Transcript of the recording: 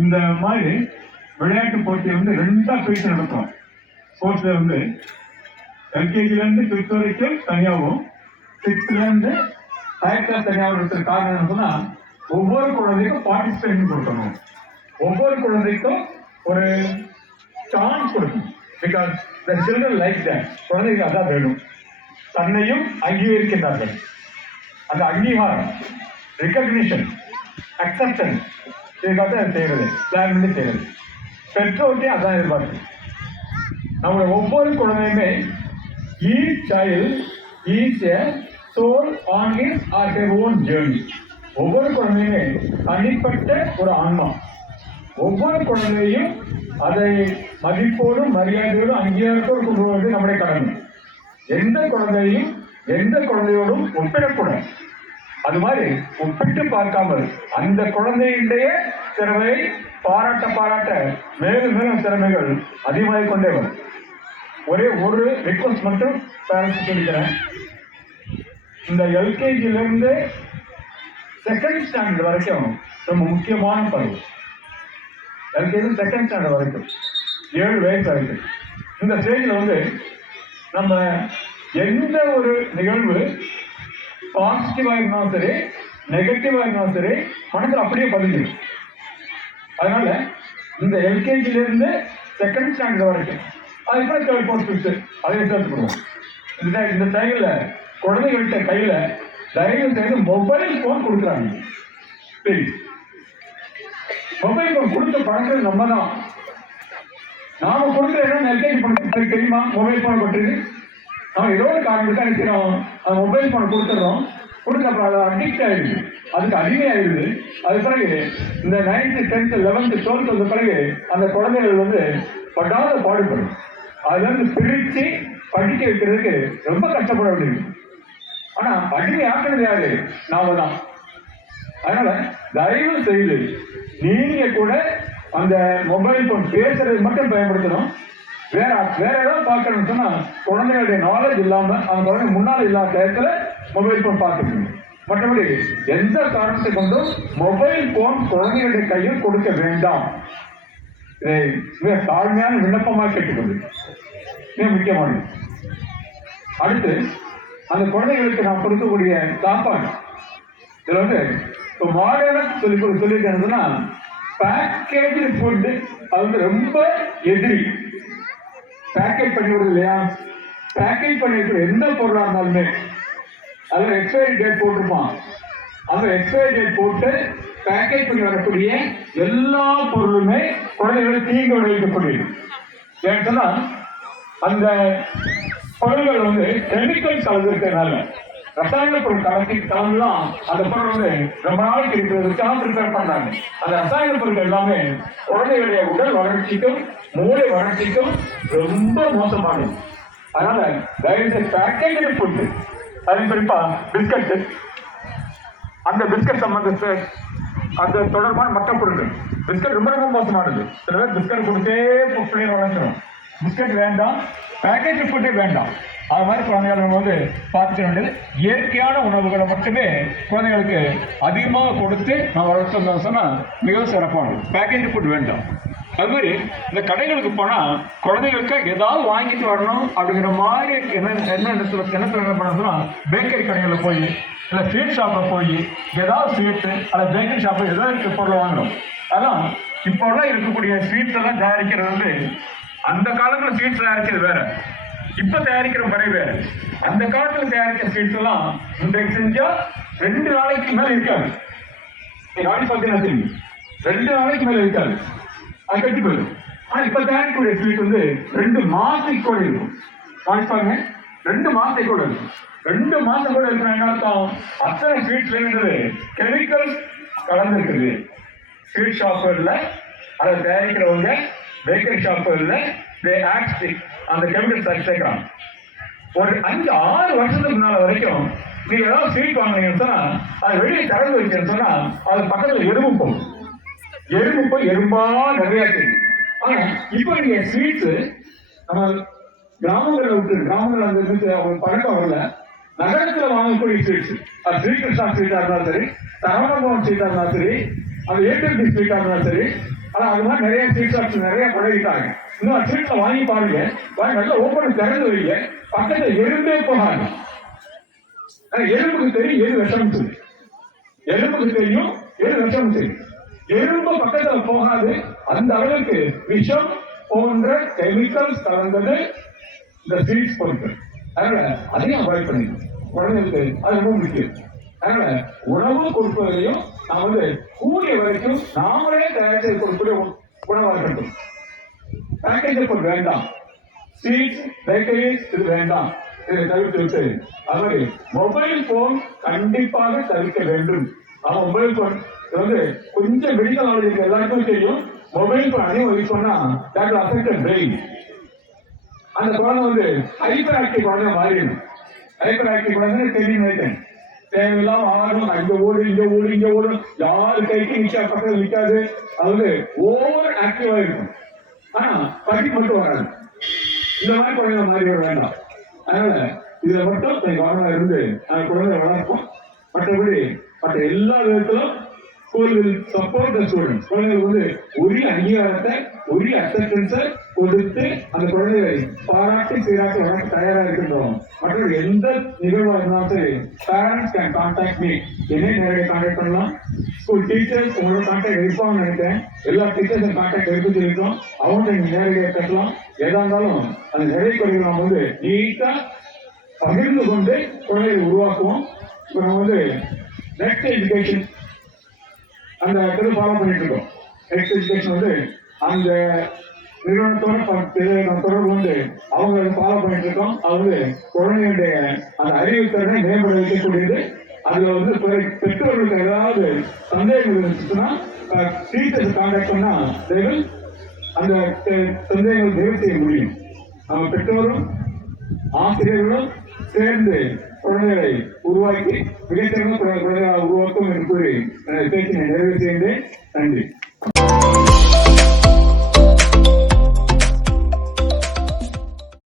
இந்த மாதிரி விளையாட்டு போட்டியை வந்து ரெண்டா பிரித்து நடத்துறோம். ஸ்போர்ட்ஸ்ல வந்து எல்கேஜிலேருந்து ஃபிஃப்த் வரைக்கும் தனியாகவும் சிக்ஸ்த்லேருந்து ஹையர் கிளாஸ் இருக்கிற காரணம் என்ன ஒவ்வொரு குழந்தைக்கும் பார்ட்டிசிபேஷன் கொடுக்கணும். ஒவ்வொரு குழந்தைக்கும் ஒரு சான்ஸ் கொடுக்கணும். Because the children like that குழந்தைகள் அதான் வேணும். தன்னையும் அங்கீகரிக்கின்றார்கள். அந்த அங்கீகாரம் ரெக்கக்னிஷன் அக்செப்டன்ஸ் இதுக்காக தான் செய்யறது பிளான் பண்ணி செய்யறது பெற்றோர்கிட்டே அதான் எதிர்பார்க்கு நம்மளோட ஒவ்வொரு குழந்தையுமே each child each a soul on his or her own journey ஒவ்வொரு குழந்தையுமே தனிப்பட்ட ஒரு ஆன்மா. ஒவ்வொரு குழந்தையும் அதை மதிப்போடும் மரியாதையோடும் அங்கீகாரத்தோடு கொண்டு வருவது நம்முடைய கடமை. எந்த குழந்தையும் எந்த குழந்தையோடும் ஒப்பிடக்கூடாது. அது மாதிரி ஒப்பிட்டு பார்க்காமல் அந்த குழந்தையுடைய திறமையை பாராட்ட பாராட்ட மேலும் மேலும் திறமைகள் அதிகமாகிக் கொண்டே வரும். ஒரே ஒரு ரிக்வஸ்ட் மட்டும் பேரண்ட்ஸ் சொல்லிக்கிறேன். இந்த எல்கேஜிலிருந்து செகண்ட் ஸ்டாண்டர்ட் வரைக்கும் ரொம்ப முக்கியமான பருவம் எல்கேஜி செகண்ட் ஸ்டாண்டர்ட் வரைக்கும் ஏழு வயசு வரைக்கும். இந்த ஸ்டேஜில் வந்து நம்ம எந்த ஒரு நிகழ்வு பாசிட்டிவா இருந்தாலும் சரி நெகட்டிவா இருந்தாலும் சரி மனசுல அப்படியே பதிஞ்சிடும் அதனால இந்த எல்கேஜில இருந்து செகண்ட் ஸ்டாண்டர்ட் வரைக்கும் அதுக்கப்புறம் தேர்ட் ஃபோர்த் ஃபிஃப்த் அதையும் சேர்த்துக்கிடுவோம் இந்த இந்த டைமில் குழந்தைகள்கிட்ட கையில் தயவு செய்து மொபைல் ஃபோன் கொடுக்குறாங்க. ப்ளீஸ் மொபைல் ஃபோன் கொடுத்த பழக்கம் நம்ம தான் நாம கொடுக்குற இடம் எல்கேஜி பண்ணுறது தெரியுமா? மொபைல் ஃபோன் கொட்டுறது நம்ம ஏதோ ஒரு காரணத்துக்கு அனுப்பிடுறோம் மொபைல் ஃபோன் கொடுத்துட்றோம் கொடுக்க அது அடிக்ட் ஆயிடுது. அதுக்கு அடிமையாயிடுது. அது பிறகு இந்த நைன்த்து டென்த்து லெவன்த்து டுவெல்த்து வந்த பிறகு அந்த குழந்தைகள் வந்து படாத பாடுபடும். அதுலேருந்து பிரித்து படிக்க வைக்கிறதுக்கு ரொம்ப கஷ்டப்பட வேண்டியது. ஆனால் அடிமை ஆக்கிறது யாரு? நாம தான். அதனால தயவு செய்து நீங்க கூட அந்த மொபைல் ஃபோன் பேசுறது மட்டும் பயன்படுத்தணும். வேற வேற ஏதாவது பார்க்கணும்னு சொன்னா குழந்தைகளுடைய நாலேஜ் இல்லாம அவங்க குழந்தை முன்னால் இல்லாத டயத்துல மொபைல் போன் பார்த்துக்கணும். மற்றபடி எந்த காரணத்தை கொண்டும் மொபைல் போன் குழந்தைகளுடைய கையில் கொடுக்க வேண்டாம். இதை தாழ்மையான விண்ணப்பமாக கேட்டுக்கொண்டு மிக முக்கியமானது. அடுத்து அந்த குழந்தைகளுக்கு நான் கொடுக்கக்கூடிய சாப்பாடு. இதில் வந்து இப்போ மாடர்னா சொல்லி கொடு பேக்கேஜ் ஃபுட்டு அது வந்து ரொம்ப எதிரி. பேக்கேஜ் பண்ணி விடுது இல்லையா பேக்கேஜ் பண்ணி எந்த பொருளாக இருந்தாலுமே அதில் எக்ஸ்பைரி டேட் போட்டிருப்பான். அந்த எக்ஸ்பைரி டேட் போட்டு பேக்கேஜ் பண்ணி வரக்கூடிய எல்லா பொருளுமே குழந்தைகளுக்கு தீங்கு விளைவிக்கக்கூடியது. ஏன்னு அந்த பொருள்கள் வந்து கெமிக்கல் கலந்துருக்கிறதுனால ரசாயன பொருள் கலந்து கலந்துலாம் அந்த பொருள் வந்து ரொம்ப நாளைக்கு இருக்கிறதுக்காக ப்ரிப்பேர் பண்றாங்க. அந்த ரசாயன பொருட்கள் எல்லாமே குழந்தைகளுடைய உடல் வளர்ச்சிக்கும் மூளை வளர்ச்சிக்கும் ரொம்ப மோசமானது. அதனால தயவுசெய்து பேக்கேஜ் ஃபுட்டு அது குறிப்பா பிஸ்கட்டு அந்த பிஸ்கட் சம்பந்த அந்த தொடர்பான மற்ற பொருட்கள் பிஸ்கட் ரொம்ப ரொம்ப மோசமானது. சில பேர் பிஸ்கட் கொடுத்தே பிள்ளைங்க வளர்க்கணும். பிஸ்கட் வேண்டாம் பேக்கேஜ் ஃபுட்டே வேண்டாம். அது மாதிரி குழந்தைகள் நம்ம வந்து பார்த்துக்க வேண்டியது இயற்கையான உணவுகளை மட்டுமே குழந்தைகளுக்கு அதிகமாக கொடுத்து நான் வளர்த்தோம்னு சொன்னால் மிகவும் சிறப்பானது. பேக்கேஜ் ஃபுட் வேண்டாம். அது மாதிரி இந்த கடைகளுக்கு போனால் குழந்தைகளுக்கு ஏதாவது வாங்கிட்டு வரணும் அப்படிங்கிற மாதிரி என்ன என்ன இடத்துல கிணத்துல என்ன பண்ணணும்னா பேக்கரி கடைகளில் போய் இல்லை ஸ்வீட் ஷாப்பில் போய் ஏதாவது ஸ்வீட்டு அல்லது பேக்கரி ஷாப்பில் ஏதாவது இருக்க பொருள் வாங்கணும். அதான் இப்போல்லாம் இருக்கக்கூடிய ஸ்வீட்ஸ் எல்லாம் தயாரிக்கிறது வந்து அந்த காலத்தில் ஸ்வீட்ஸ் தயாரிக்கிறது வேற. இப்போ தயாரிக்கிற முறை வேறு. அந்த காலத்தில் தயாரிக்கிற ஸ்வீட்ஸ் எல்லாம் இன்றைக்கு செஞ்சால் ரெண்டு நாளைக்கு மேலே இருக்காது. ரெண்டு நாளைக்கு மேலே இருக்காது. அது கட்டி போயிடும் இப்போ இப்ப தயாரிக்கக்கூடிய ஸ்வீட் வந்து ரெண்டு மாசத்துக்கு கூட இருக்கும். வாங்கிப்பாங்க ரெண்டு மாசத்துக்கு கூட இருக்கும். ரெண்டு மாசம் கூட இருக்கிற என்ன அர்த்தம்? அத்தனை ஸ்வீட்ல இருந்தது கெமிக்கல்ஸ் கலந்துருக்குது ஸ்வீட் ஷாப்புகளில் அதை தயாரிக்கிறவங்க பேக்கரி ஷாப்புகளில் தே ஆக்ட் அந்த கெமிக்கல்ஸ் சேர்க்கிறாங்க ஒரு அஞ்சு ஆறு வருஷத்துக்கு முன்னால வரைக்கும் நீங்க ஏதாவது ஸ்வீட் வாங்கினீங்கன்னு சொன்னா அது வெளியே திறந்து வச்சேன்னு சொன்னா அது பக்கத்துல எறும்பு போகும். எறும்பு போய் எறும்பா நிறைய தெரியும். ஆனா இப்போ நீங்க ஸ்வீட்ஸ் நம்ம கிராமங்களை விட்டு கிராமங்கள் அந்த இருந்து அவங்க பழக்கம் வரல. நகரத்துல வாங்கக்கூடிய ஸ்வீட்ஸ் அது ஸ்ரீகிருஷ்ணா ஸ்வீட்டா இருந்தாலும் சரி சரவணபவன் ஸ்வீட்டா இருந்தாலும் சரி அது ஏடிஎம்பி ஸ்வீட்டா இருந்தாலும் சரி ஆனா அது மாதிரி நிறைய ஸ்ட்ரீட் ஷாப்ஸ் நிறைய பழகிட்டாங்க. இன்னும் ஸ்ட்ரீட்ல வாங்கி பாருங்க. வாங்கி நல்லா ஓப்பன் திறந்து வைங்க. பக்கத்துல எறும்பே போகாது. ஆனா எறும்புக்கு தெரியும் எது விஷம் சொல்லி. எறும்புக்கு தெரியும் எது விஷம் தெரியும் எறும்பு பக்கத்துல போகாது. அந்த அளவுக்கு விஷம் போன்ற கெமிக்கல்ஸ் கலந்தது இந்த ஸ்வீட்ஸ் பொருட்கள் அதனால அதையும் அவாய்ட் பண்ணிக்கணும். குழந்தைகளுக்கு அது ரொம்ப முக்கியம். அதனால உணவு கொடுப்பதையும் நாம வந்து கூடிய வரைக்கும் நாமளே தயார் செய்து கொடுக்கக்கூடிய உணவாக இருக்கட்டும். பேக்கேஜ் பொருள் வேண்டாம். ஸ்வீட்ஸ் பேக்கரிஸ் இது வேண்டாம். இதை தவிர்த்து விட்டு அது மாதிரி மொபைல் போன் கண்டிப்பாக தவிர்க்க வேண்டும். ஆனால் மொபைல் போன் வந்து கொஞ்சம் மெடிக்கல் நாலேஜ் எல்லாருக்கும் தெரியும். மொபைல் போன் அதிகம் யூஸ் பண்ணா that will பிரெயின் அந்த குழந்தை வந்து ஹைப்பர் ஆக்டிவ் குழந்தை மாறிடும் ஹைப்பர் ஆக்டிவ் குழந்தை தெரியும் நினைத்தேன் தேவையில்லாம ஆடும் அங்க ஓடு இங்க ஓடு இங்க ஓடும் யாரு கைக்கு நிக்கா பக்கத்துல நிக்காது. அது வந்து ஓவர் ஆக்டிவா இருக்கும். ஆனா படிப்பு மட்டும் வராது. இந்த மாதிரி குழந்தை மாறி வர வேண்டாம். அதனால இதுல மட்டும் கவனமா இருந்து அந்த குழந்தை வளர்ப்போம். மற்றபடி மற்ற எல்லா விதத்திலும் school will support the students குழந்தைகளுக்கு வந்து உரிய அங்கீகாரத்தை உரிய அக்செப்டன்ஸை கொடுத்து அந்த குழந்தைகளை பாராட்டி சீராட்டி வளர்க்க தயாரா இருக்கின்றோம் மற்றும் எந்த நிகழ்வா இருந்தாலும் சரி பேரண்ட்ஸ் கேன் கான்டாக்ட் மீ என்னை நேரடியாக கான்டாக்ட் பண்ணலாம். ஸ்கூல் டீச்சர்ஸ் உங்களோட கான்டாக்ட் இருப்பாங்கன்னு நினைக்கிறேன். எல்லா டீச்சர்ஸும் கான்டாக்ட் எடுத்து சொல்லியிருக்கோம் அவங்க நீங்க நேரடியாக கட்டலாம். எதா இருந்தாலும் அந்த நிறைய குறைகள் நம்ம வந்து நீட்டா பகிர்ந்து கொண்டு குழந்தைகளை உருவாக்குவோம். இப்போ நம்ம வந்து நெக்ஸ்ட் எஜுகேஷன் அந்த இதில் ஃபாலோ பண்ணிட்டு இருக்கோம். எஜுகேஷன் வந்து அந்த நிறுவனத்தோட தொடர்பு வந்து அவங்க அதை ஃபாலோ பண்ணிட்டு இருக்கோம். அது குழந்தையுடைய குழந்தைகளுடைய அந்த அறிவுத்திறனை மேம்பட வைக்கக்கூடியது. அதுல வந்து பெற்றோர்களுக்கு ஏதாவது சந்தேகங்கள் இருந்துச்சுன்னா டீச்சர்ஸ் கான்டாக்ட் பண்ணா they அந்த சந்தேகங்கள் தெரிவு செய்ய முடியும். நம்ம பெற்றோரும் ஆசிரியர்களும் சேர்ந்து குழந்தைகளை உருவாக்கி மிகச்சிறந்த குழந்தை- குழந்தைகளை உருவாக்கும் என்று கூறி எனது பேச்சினை நிறைவு செய்கின்றேன் நன்றி